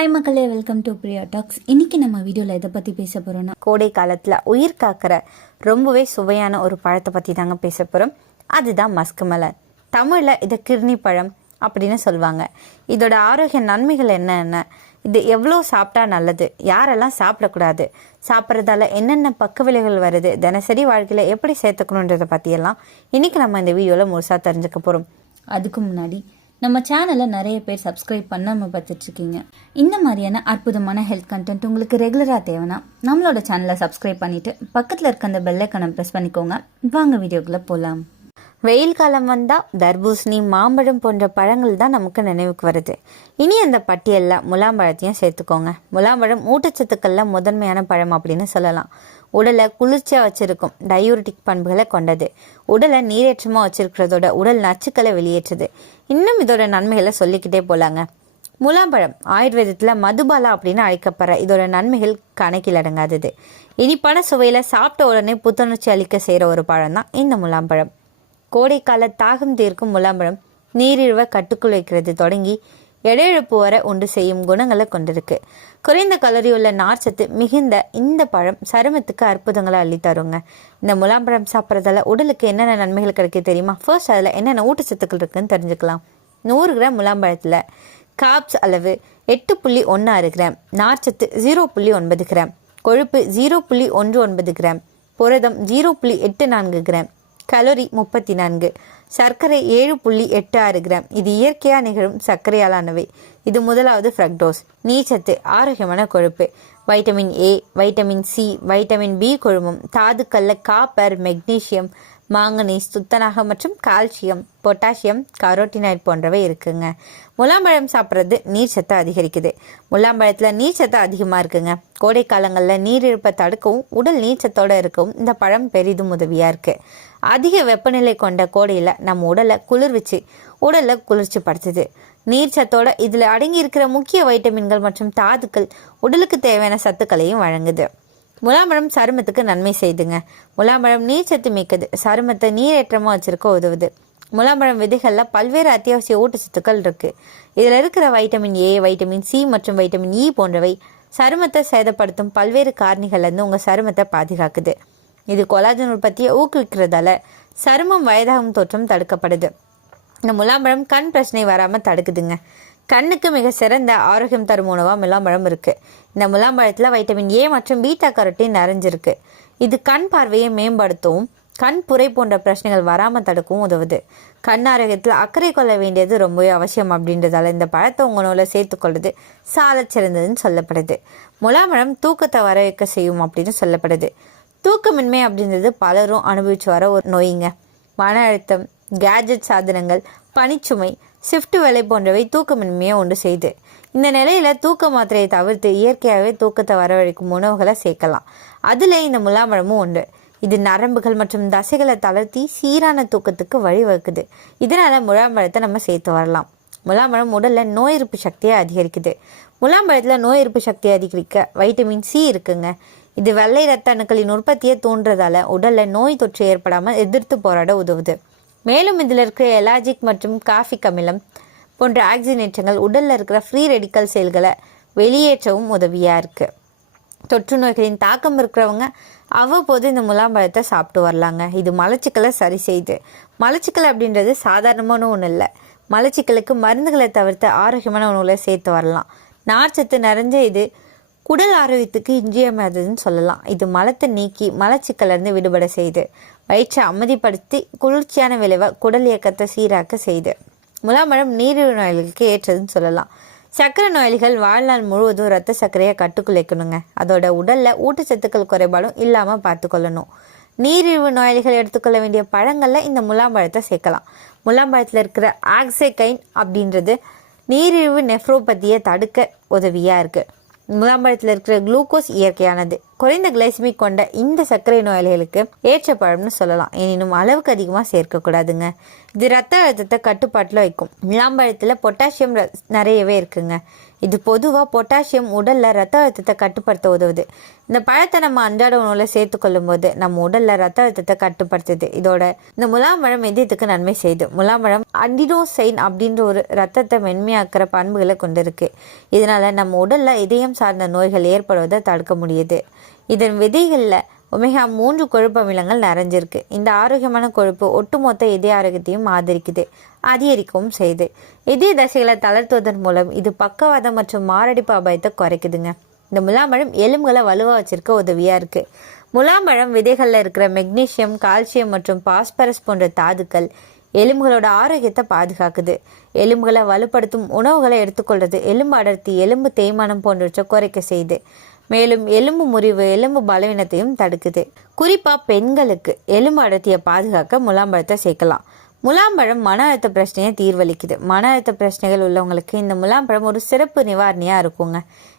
Hi மக்களே, welcome to Priya tax. இன்னைக்கு நம்ம வீடியோவில் எதை பற்றி பேச போகிறோம்னா, கோடை காலத்தில் உயிர் காக்கிற ரொம்பவே சுவையான ஒரு பழத்தை பற்றி தாங்க பேச போகிறோம். அதுதான் மஸ்க் மெலன். தமிழில் இதை கிர்னி பழம் அப்படின்னு சொல்லுவாங்க. இதோட ஆரோக்கிய நன்மைகள் என்னென்ன, இது எவ்வளோ சாப்பிட்டா நல்லது, யாரெல்லாம் சாப்பிடக்கூடாது, சாப்பிட்றதால என்னென்ன பக்க விளைவுகள் வருது, தினசரி வாழ்க்கையில் எப்படி சேர்த்துக்கணுன்றதை பற்றியெல்லாம் இன்றைக்கி நம்ம இந்த வீடியோவில் முழுசாக தெரிஞ்சுக்க போகிறோம். அதுக்கு முன்னாடி நம்ம சேனலை நிறைய பேர் சப்ஸ்கிரைப் பண்ணாமல் பார்த்துட்ருக்கீங்க. இந்த மாதிரியான அற்புதமான ஹெல்த் கண்டென்ட் உங்களுக்கு ரெகுலராக தேவைன்னா நம்மளோட சேனலை சப்ஸ்கிரைப் பண்ணிவிட்டு பக்கத்தில் இருக்க அந்த பெல் ஐகானை ப்ரெஸ் பண்ணிக்கோங்க. வாங்க வீடியோக்குள்ளே போகலாம். வெயில் காலம் வந்தால் தர்பூசணி, மாம்பழம் போன்ற பழங்கள் தான் நமக்கு நினைவுக்கு வருது. இனி அந்த பட்டியலில் முலாம்பழத்தையும் சேர்த்துக்கோங்க. முலாம்பழம் ஊட்டச்சத்துக்களில் முதன்மையான பழம் அப்படின்னு சொல்லலாம். உடலை குளிர்ச்சியாக வச்சுருக்கும், டயூரிட்டிக் பண்புகளை கொண்டது. உடலை நீரேற்றமாக வச்சுருக்கிறதோட உடல் நச்சுக்களை வெளியேற்றுது. இன்னும் இதோட நன்மைகளை சொல்லிக்கிட்டே போகலாங்க. முலாம்பழம் ஆயுர்வேதத்தில் மதுபாலா அப்படின்னு அழைக்கப்படுற இதோட நன்மைகள் கணக்கில் அடங்காதது. இனிப்பான சுவையில் சாப்பிட்ட உடனே புத்துணர்ச்சி அளிக்க செய்கிற ஒரு பழம் தான் இந்த முலாம்பழம். கோடைக்கால தாகம் தீர்க்கும் முலாம்பழம் நீரிழிவை கட்டுக்குள் வைக்கிறது தொடங்கி எடையிழப்பு வர உண்டு செய்யும் குணங்களை கொண்டிருக்கு. குறைந்த கலரி உள்ள நார்ச்சத்து மிகுந்த இந்த பழம் சருமத்துக்கு அற்புதங்களை அள்ளி தருங்க. இந்த முலாம்பழம் சாப்பிட்றதால உடலுக்கு என்னென்ன நன்மைகள் கிடைக்க தெரியுமா? ஃபர்ஸ்ட் அதில் என்னென்ன ஊட்டச்சத்துக்கள் இருக்குன்னு தெரிஞ்சுக்கலாம். 100 கிராம் முலாம்பழத்தில் காப்ஸ் அளவு 8.16 கிராம், நார்ச்சத்து 0.9 கிராம், கொழுப்பு 0.19 கிராம், புரதம் 0.84 கிராம், கலோரி 34, சர்க்கரை 7.86 கிராம். இது இயற்கையாக நிகழும் சர்க்கரையாலானவை. இது முதலாவது ஃப்ரக்டோஸ். நீர்ச்சத்து, ஆரோக்கியமான கொழுப்பு, vitamin A, vitamin C, vitamin B கொழுமம், தாதுக்கல்ல காப்பர், மெக்னீசியம், மாங்கனீஸ், துத்தநாகம் மற்றும் கால்சியம், பொட்டாசியம், கரோட்டினாய்ட் போன்றவை இருக்குங்க. முலாம்பழம் சாப்பிட்றது நீர்ச்சத்தை அதிகரிக்குது. முலாம்பழத்தில் நீர்ச்சத்து அதிகமாக இருக்குங்க. கோடை காலங்களில் நீரிழப்பை தடுக்கவும் உடல் நீர்ச்சத்தோடு இருக்கவும் இந்த பழம் பெரிதும் உதவியாக இருக்குது. அதிக வெப்பநிலை கொண்ட கோடையில் நம்ம உடலை குளிர்விச்சு உடலை குளிர்ச்சி படுத்துது. நீர்ச்சத்தோட இதில் அடங்கி இருக்கிற முக்கிய வைட்டமின்கள் மற்றும் தாதுக்கள் உடலுக்கு தேவையான சத்துக்களையும் வழங்குது. முலாம்பழம் சருமத்துக்கு நன்மை செய்துங்க. முலாம்பழம் நீர்ச்சத்து மிக்கது, சருமத்தை நீரேற்றமாக வச்சிருக்க உதவுது. முலாம்பழம் விதைகளில் பல்வேறு அத்தியாவசிய ஊட்டச்சத்துக்கள் இருக்குது. இதில் இருக்கிற வைட்டமின் ஏ, வைட்டமின் சி மற்றும் வைட்டமின் இ போன்றவை சருமத்தை சேதப்படுத்தும் பல்வேறு காரணிகள்லேருந்து உங்கள் சருமத்தை பாதுகாக்குது. இது கொலாஜன் உற்பத்தியை ஊக்குவிக்கிறதால சருமம் வயதாகும் தோற்றம் தடுக்கப்படுது. இந்த முலாம்பழம் கண் பிரச்சனை வராமல் தடுக்குதுங்க. கண்ணுக்கு மிக சிறந்த ஆரோக்கியம் தரும் உணவாக முலாம்பழம் இருக்குது. இந்த முலாம்பழத்தில் வைட்டமின் ஏ மற்றும் பீட்டா கரோட்டின் நிறைஞ்சிருக்கு. இது கண் பார்வையை மேம்படுத்தவும் கண் புரை போன்ற பிரச்சனைகள் வராமல் தடுக்கவும் உதவுது. கண் ஆரோக்கியத்தில் அக்கறை கொள்ள வேண்டியது ரொம்பவே அவசியம் அப்படின்றதால இந்த பழத்தை உங்கள் நூலில் சேர்த்துக்கொள்வது சாலச் சிறந்ததுன்னு சொல்லப்படுது. முலாம்பழம் தூக்கத்தை வர வைக்க செய்யும் அப்படின்னு சொல்லப்படுது. தூக்கமின்மை அப்படின்றது பலரும் அனுபவிச்சு வர ஒரு நோய்ங்க. மன அழுத்தம், கேஜெட் சாதனங்கள், பனிச்சுமை, ஷிஃப்ட் வேலை போன்றவை தூக்கமின்மையை உண்டு செய்யுது. இந்த நிலையில் தூக்க மாத்திரையை தவிர்த்து இயற்கையாகவே தூக்கத்தை வரவழைக்கும் உணவுகளை சேர்க்கலாம். அதில் இந்த முலாம்பழமும் உண்டு. இது நரம்புகள் மற்றும் தசைகளை தளர்த்தி சீரான தூக்கத்துக்கு வழிவகுக்குது. இதனால் முலாம்பழத்தை நம்ம சேர்த்து வரலாம். முலாம்பழம் உடலில் நோய் எதிர்ப்பு சக்தியை அதிகரிக்குது. முலாம்பழத்தில் நோய் எதிர்ப்பு சக்தியை அதிகரிக்க வைட்டமின் சி இருக்குங்க. இது வெள்ளை இரத்த அணுக்களின் உற்பத்தியை தூண்டுறதால உடலில் நோய் தொற்று ஏற்படாமல் எதிர்த்து போராட உதவுது. மேலும் இதில் இருக்கிற எலாஜிக் மற்றும் காஃபிக் அமிலம் போன்ற ஆக்சிஜனேற்றங்கள் உடலில் இருக்கிற ஃப்ரீ ரெடிக்கல் செல்களை வெளியேற்றவும் உதவியாக இருக்குது. தொற்று நோய்களின் தாக்கம் இருக்கிறவங்க அவ்வப்போது இந்த முலாம்பழத்தை சாப்பிட்டு வரலாங்க. இது மலச்சிக்கலை சரி செய்யுது. மலச்சிக்கல் அப்படின்றது சாதாரணமான ஒன்றும் இல்லை. மலச்சிக்கலுக்கு மருந்துகளை தவிர்த்து ஆரோக்கியமான உணவுகளை சேர்த்து வரலாம். நார்ச்சத்து நிறைஞ்ச இது குடல் ஆரோக்கியத்துக்கு இன்றியமையாததுன்னு சொல்லலாம். இது மலத்தை நீக்கி மலச்சிக்கலிருந்து விடுபட செய்யுது. வயிற்றை அமைதிப்படுத்தி குளிர்ச்சியான விளைவை குடல் இயக்கத்தை சீராக்க செய்யுது. முலாம்பழம் நீரிழிவு நோய்களுக்கு ஏற்றதுன்னு சொல்லலாம். சர்க்கரை நோயாளிகள் வாழ்நாள் முழுவதும் இரத்த சர்க்கரையை கட்டுக்குள்ளைக்கணுங்க. அதோட உடலில் ஊட்டச்சத்துக்கள் குறைபாடும் இல்லாமல் பார்த்துக்கொள்ளணும். நீரிழிவு நோயாளிகள் எடுத்துக்கொள்ள வேண்டிய பழங்களில் இந்த முலாம்பழத்தை சேர்க்கலாம். முலாம்பழத்தில் இருக்கிற ஆக்சைகைன் அப்படின்றது நீரிழிவு நெஃப்ரோபதியை தடுக்க உதவியாக இருக்குது. முலாம்பழத்தில் இருக்கிற குளுக்கோஸ் இயற்கையானது. குறைந்த கிளைசிமிக் கொண்ட இந்த சர்க்கரை நோயாளிகளுக்கு ஏற்ற பழம்னு சொல்லலாம். எனினும் அளவுக்கு அதிகமாக சேர்க்கக்கூடாதுங்க. இது ரத்த அழுத்தத்தை கட்டுப்பாட்டில் வைக்கும். முலாம்பழத்தில் பொட்டாசியம் நிறையவே இருக்குங்க. இது பொதுவாக பொட்டாசியம் உடலில் ரத்த அழுத்தத்தை கட்டுப்படுத்த உதவுது. இந்த பழத்தை நம்ம அன்றாட உணவில் சேர்த்துக்கொள்ளும் போது நம்ம உடலில் ரத்த அழுத்தத்தை கட்டுப்படுத்துது. இதோட இந்த முலாம்பழம் இதயத்துக்கு நன்மை செய்யுது. முலாம்பழம் அடினோசைன் அப்படின்ற ஒரு ரத்தத்தை மென்மையாக்குற பண்புகளை கொண்டிருக்கு. இதனால நம்ம உடலில் இதயம் சார்ந்த நோய்கள் ஏற்படுவதை தடுக்க முடியுது. இதன் விதைகளில் ஒமேகா 3 கொழுப்பு அமிலங்கள் நிறைஞ்சிருக்கு. இந்த ஆரோக்கியமான கொழுப்பு ஒட்டுமொத்த இதய ஆரோக்கியத்தையும் ஆதரிக்குது, அதிகரிக்கவும் செய்யுது. இதய தசைகளை தளர்த்துவதன் மூலம் இது பக்கவாதம் மற்றும் மாரடைப்பு அபாயத்தை குறைக்குதுங்க. இந்த முலாம்பழம் எலும்புகளை வலுவாக வச்சிருக்க உதவியாக இருக்குது. முலாம்பழம் விதைகளில் இருக்கிற மெக்னீசியம், கால்சியம் மற்றும் பாஸ்பரஸ் போன்ற தாதுக்கள் எலும்புகளோட ஆரோக்கியத்தை பாதுகாக்குது. எலும்புகளை வலுப்படுத்தும் உணவுகளை எடுத்துக்கொள்வது எலும்பு அடர்த்தி, எலும்பு தேய்மானம் போன்றவற்றை குறைக்க செய்யுது. மேலும் எலும்பு முறிவு, எலும்பு பலவீனத்தையும் தடுக்குது. குறிப்பாக பெண்களுக்கு எலும்பு அடர்த்தியை பாதுகாக்க முலாம்பழத்தை சேர்க்கலாம். முலாம்பழம் மன அழுத்த பிரச்சனையை தீர்வளிக்குது. மன அழுத்த பிரச்சனைகள் உள்ளவங்களுக்கு இந்த முலாம்பழம் ஒரு சிறப்பு நிவாரணியாக இருக்குங்க.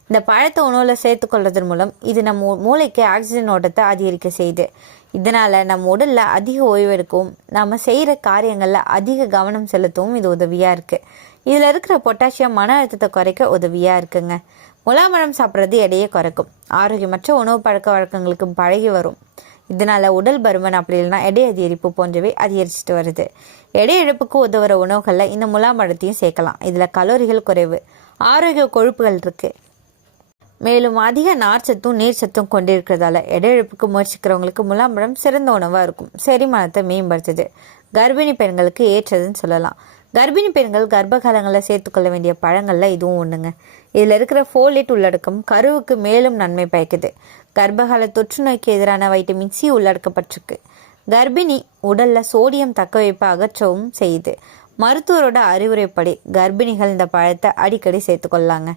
இந்த பழத்தை உணவில் சேர்த்துக்கொள்வதன் மூலம் இது நம்ம மூளைக்கு ஆக்சிஜன் ஓட்டத்தை அதிகரிக்க செய்யுது. இதனால் நம்ம உடலில் அதிக ஓய்வெடுக்கவும் நம்ம செய்கிற காரியங்களில் அதிக கவனம் செலுத்தவும் இது உதவியாக இருக்குது. இதில் இருக்கிற பொட்டாசியம் மன அழுத்தத்தை குறைக்க உதவியாக இருக்குங்க. முலாம்பழம் சாப்பிட்றது எடையை குறைக்கும். ஆரோக்கியமற்ற உணவு பழக்க வழக்கங்களுக்கு பழகி வரும். இதனால் உடல் பருமன் அப்படி இல்லைன்னா எடை அதிகரிப்பு போன்றவை அதிகரிச்சுட்டு வருது. எடை இழப்புக்கு உதவுற உணவுகளில் இந்த முலாம்பழத்தையும் சேர்க்கலாம். இதில் கலோரிகள் குறைவு, ஆரோக்கிய கொழுப்புகள் இருக்குது. மேலும் அதிக நார்ச்சத்தும் நீர்ச்சத்தும் கொண்டிருக்கிறதால எடை இழப்புக்கு முயற்சிக்கிறவங்களுக்கு முலாம்பழம் சிறந்த உணவாக இருக்கும். செரிமானத்தை மேம்படுத்துது. கர்ப்பிணி பெண்களுக்கு ஏற்றதுன்னு சொல்லலாம். கர்ப்பிணி பெண்கள் கர்ப்ப காலங்களில் சேர்த்துக்கொள்ள வேண்டிய பழங்களில் இதுவும் ஒன்றுங்க. இதில் இருக்கிற ஃபோலேட் உள்ளடக்கம் கருவுக்கு மேலும் நன்மை பயக்குது. கர்ப்பகால தொற்று நோய்க்கு எதிரான வைட்டமின் சி உள்ளடக்கப்பட்டிருக்கு. கர்ப்பிணி உடலில் சோடியம் தக்க வைப்பை அகற்றவும் செய்யுது. மருத்துவரோட அறிவுரைப்படி கர்ப்பிணிகள் இந்த பழத்தை அடிக்கடி சேர்த்துக்கொள்ளாங்க.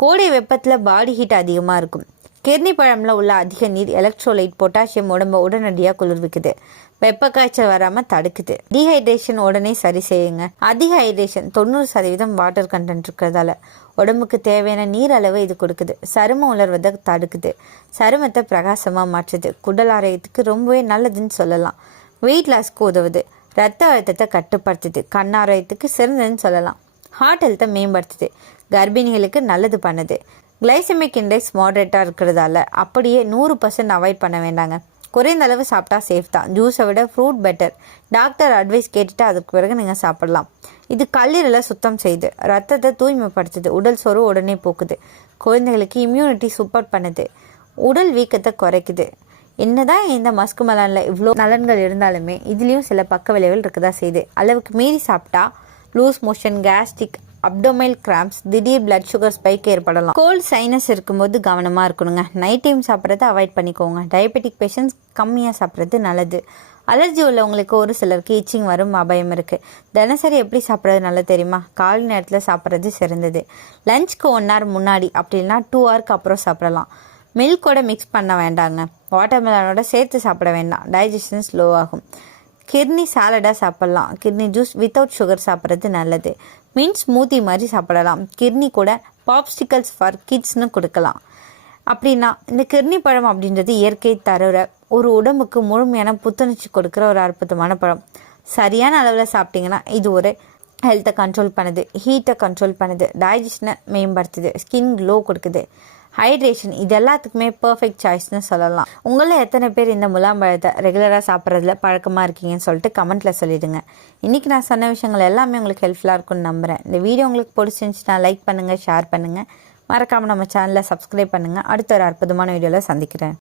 கோடை வெப்பத்தில் பாடி ஹீட் அதிகமாக இருக்கும். கிர்னி பழம்ல உள்ள அதிக நீர், எலக்ட்ரோலைட், பொட்டாசியம் உடம்பை உடனடியாக குளிர்விக்குது. வெப்ப காய்ச்சல் வராமல் தடுக்குது. டீஹைட்ரேஷன் உடனே சரி செய்யுங்க. அதிக ஹைட்ரேஷன் 90% வாட்டர் கண்டென்ட் இருக்கிறதால உடம்புக்கு தேவையான நீர் அளவு இது கொடுக்குது. சருமம் உலர்வதை தடுக்குது. சருமத்தை பிரகாசமாக மாற்றுது. குடல் ஆரோக்கியத்துக்கு ரொம்பவே நல்லதுன்னு சொல்லலாம். வெயிட் லாஸ்க்கு உதவுது. ரத்த அழுத்தத்தை கட்டுப்படுத்துது. கண் ஆரோக்கியத்துக்கு சிறந்ததுன்னு சொல்லலாம். ஹார்ட் ஹெல்த்தை மேம்படுத்துது. கர்ப்பிணிகளுக்கு நல்லது பண்ணுது. கிளைசமிக் இண்டெக்ஸ் மாடரேட்டாக இருக்கிறதால அப்படியே 100% அவாய்ட் பண்ண வேண்டாங்க. குறைந்த அளவு சாப்பிட்டா சேஃப் தான். ஜூஸை விட ஃப்ரூட் பெட்டர். டாக்டர் அட்வைஸ் கேட்டுட்டு அதுக்கு பிறகு நீங்கள் சாப்பிடலாம். இது கல்லீரலை சுத்தம் செய்யுது. ரத்தத்தை தூய்மைப்படுத்துது. உடல் சோர்வு உடனே போக்குது. குழந்தைகளுக்கு இம்யூனிட்டி சப்போர்ட் பண்ணுது. உடல் வீக்கத்தை குறைக்குது. என்னதான் இந்த மஸ்கு மெலனில் இவ்வளோ நலன்கள் இருந்தாலுமே இதுலேயும் சில பக்க விளைவுகள் இருக்கதா செய்யுது. அளவுக்கு மீறி சாப்பிட்டா லூஸ் மோஷன், கேஸ்ட்ரிக், அப்டோமைல் கிராம்ப்ஸ், திடீர் பிளட் சுகர் ஸ்பைக் ஏற்படலாம். கோல்ட், சைனஸ் இருக்கும்போது கவனமாக இருக்கணுங்க. நைட் டைம் சாப்பிட்றத அவாய்ட் பண்ணிக்கோங்க. டயபெட்டிக் பேஷண்ட்ஸ் கம்மியாக சாப்பிட்றது நல்லது. அலர்ஜி உள்ளவங்களுக்கு ஒரு சிலருக்கு இச்சிங் வரும் அபாயம் இருக்குது. தினசரி எப்படி சாப்பிட்றது நல்லது தெரியுமா? காலை நேரத்தில் சாப்பிட்றது சிறந்தது. லஞ்சுக்கு 1 hour முன்னாடி, அப்படி இல்லைனா 2 hours அப்புறம் சாப்பிடலாம். மில்கோட மிக்ஸ் பண்ண வேண்டாங்க. வாட்டர்மெலனோட சேர்த்து சாப்பிட வேண்டாம். டைஜஷன் ஸ்லோ ஆகும். கிர்னி சாலடாக சாப்பிட்லாம். கிர்னி ஜூஸ் வித்தவுட் சுகர் சாப்பிட்றது நல்லது. மின்ட் ஸ்மூத்தி மாதிரி சாப்பிடலாம். கிர்னி கூட பாப்ஸ்டிக்கல்ஸ் ஃபார் கிட்ஸ்னு கொடுக்கலாம். அப்படின்னா இந்த கிர்னி பழம் அப்படின்றது இயற்கை தருற ஒரு உடம்புக்கு முழுமையான புத்துணர்ச்சி கொடுக்குற ஒரு அற்புதமான பழம். சரியான அளவில் சாப்பிட்டிங்கன்னா இது ஒரு ஹெல்த்தை கண்ட்ரோல் பண்ணுது, ஹீட்டை கண்ட்ரோல் பண்ணுது, டைஜஷனை மேம்படுத்துது, ஸ்கின் க்ளோ கொடுக்குது, ஹைட்ரேஷன், இது எல்லாத்துக்குமே பர்ஃபெக்ட் சாய்ஸ்னு சொல்லலாம். உங்களில் எத்தனை பேர் இந்த முலாம்பழத்தை ரெகுலராக சாப்பிட்றதுல பழக்கமாக இருக்கீங்கன்னு சொல்லிட்டு கமெண்ட்டில் சொல்லிவிடுங்க. இன்றைக்கி நான் சொன்ன விஷயங்கள் எல்லாமே உங்களுக்கு ஹெல்ப்ஃபுல்லாக இருக்குன்னு நம்புகிறேன். இந்த வீடியோ உங்களுக்கு பிடிச்சிருந்துச்சுன்னா லைக் பண்ணுங்கள், ஷேர் பண்ணுங்கள். மறக்காமல் நம்ம சேனலை சப்ஸ்கிரைப் பண்ணுங்கள். அடுத்த ஒரு அற்புதமான வீடியோவில் சந்திக்கிறேன்.